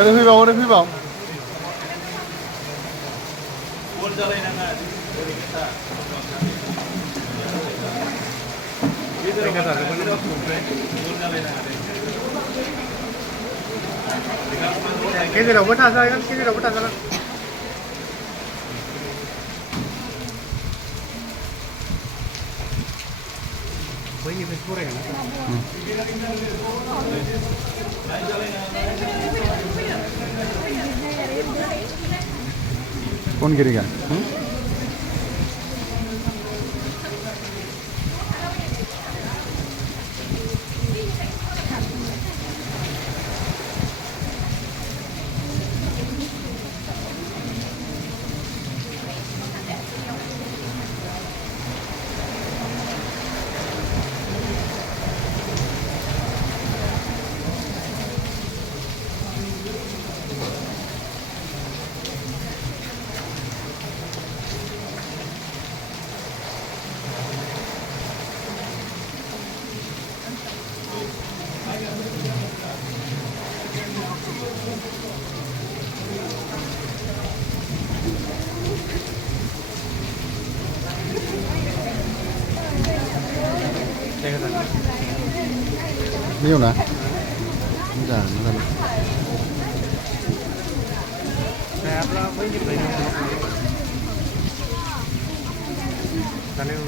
ओरै फैबाव ओरै फैबाव गेजेरावबो थाजागोन गेजेरावबो थाजागोन बैनिफ्राय फरायगोन कोणगिरी का Nhiêu nè? Dạ, nó là đẹp lắm, với những cái này. Cho nên là